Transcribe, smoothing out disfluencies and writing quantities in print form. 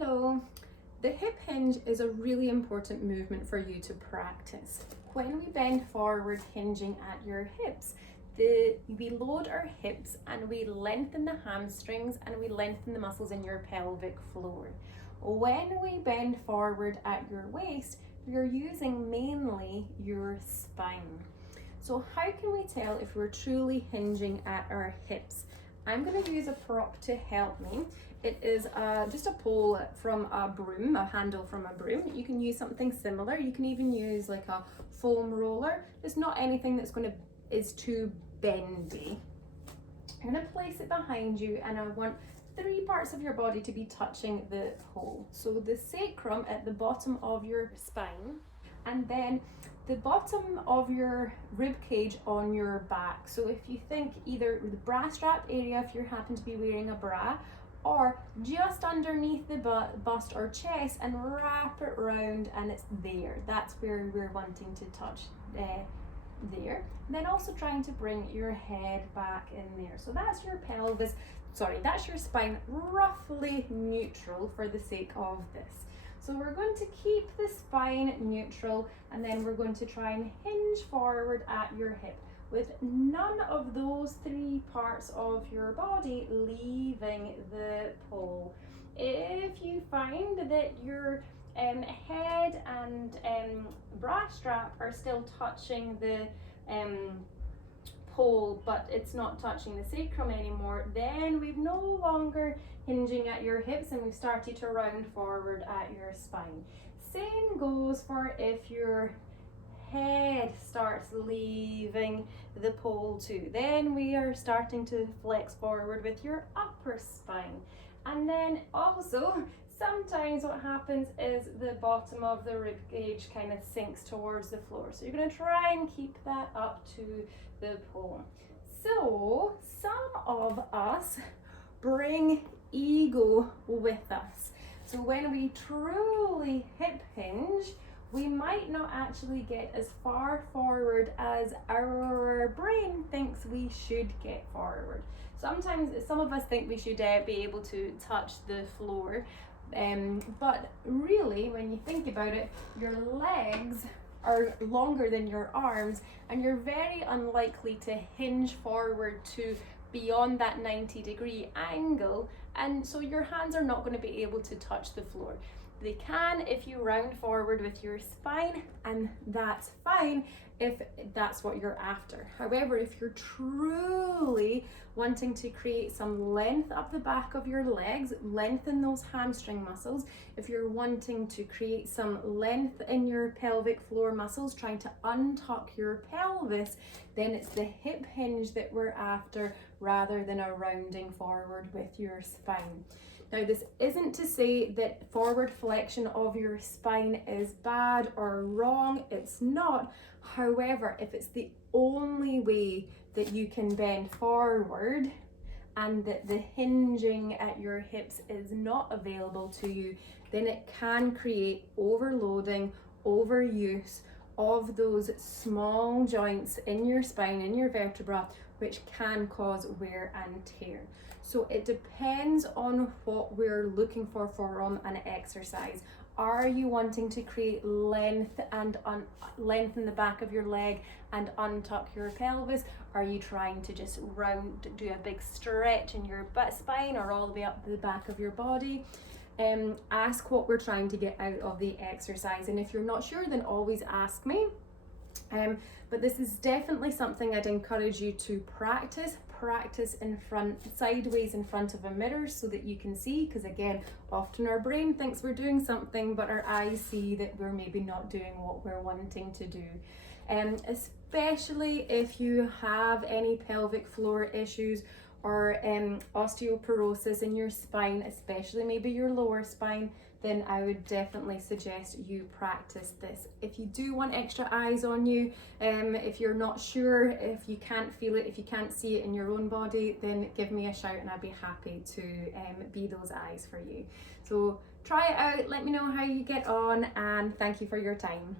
Hello. The hip hinge is a really important movement for you to practice. When we bend forward hinging at your hips, we load our hips and we lengthen the hamstrings and we lengthen the muscles in your pelvic floor. When we bend forward at your waist, you're using mainly your spine. So how can we tell if we're truly hinging at our hips? I'm going to use a prop to help me. It is just a pole from a broom, a handle from a broom. You can use something similar. You can even use like a foam roller. It's not anything that's is too bendy. I'm going to place it behind you, and I want 3 parts of your body to be touching the pole. So the sacrum at the bottom of your spine, and then the bottom of your rib cage on your back. So if you think either the bra strap area, if you happen to be wearing a bra, or just underneath the bust or chest, and wrap it round and it's there. That's where we're wanting to touch there. And then also trying to bring your head back in there. So that's your pelvis, that's your spine roughly neutral for the sake of this. So we're going to keep the spine neutral, and then we're going to try and hinge forward at your hip with none of those 3 parts of your body leaving the pole. If you find that your head and bra strap are still touching the pole, but it's not touching the sacrum anymore, then we've no longer hinging at your hips and we've started to round forward at your spine. Same goes for if your head starts leaving the pole too. Then we are starting to flex forward with your upper spine. And then also sometimes what happens is the bottom of the rib cage kind of sinks towards the floor. So you're going to try and keep that up to the pole. So some of us bring ego with us. So when we truly hip hinge, we might not actually get as far forward as our brain thinks we should get forward. Sometimes some of us think we should be able to touch the floor, but really when you think about it, your legs are longer than your arms, and you're very unlikely to hinge forward to beyond that 90-degree angle, and so your hands are not going to be able to touch the floor. They can if you round forward with your spine, and that's fine if that's what you're after. However, if you're truly wanting to create some length up the back of your legs, lengthen those hamstring muscles, if you're wanting to create some length in your pelvic floor muscles, trying to untuck your pelvis, then it's the hip hinge that we're after rather than a rounding forward with your spine. Now, this isn't to say that forward flexion of your spine is bad or wrong. It's not. However, if it's the only way that you can bend forward and that the hinging at your hips is not available to you, then it can create overloading, overuse of those small joints in your spine, in your vertebra, which can cause wear and tear. So it depends on what we're looking for from an exercise. Are you wanting to create length and lengthen the back of your leg and untuck your pelvis? Are you trying to just do a big stretch in your spine or all the way up the back of your body? Ask what we're trying to get out of the exercise, and if you're not sure, then always ask me. But this is definitely something I'd encourage you to practice sideways in front of a mirror so that you can see, because again, often our brain thinks we're doing something, but our eyes see that we're maybe not doing what we're wanting to do. Especially if you have any pelvic floor issues or osteoporosis in your spine, especially maybe your lower spine, then I would definitely suggest you practice this. If you do want extra eyes on you, if you're not sure, if you can't feel it, if you can't see it in your own body, then give me a shout and I'll be happy to be those eyes for you. So try it out, let me know how you get on, and thank you for your time.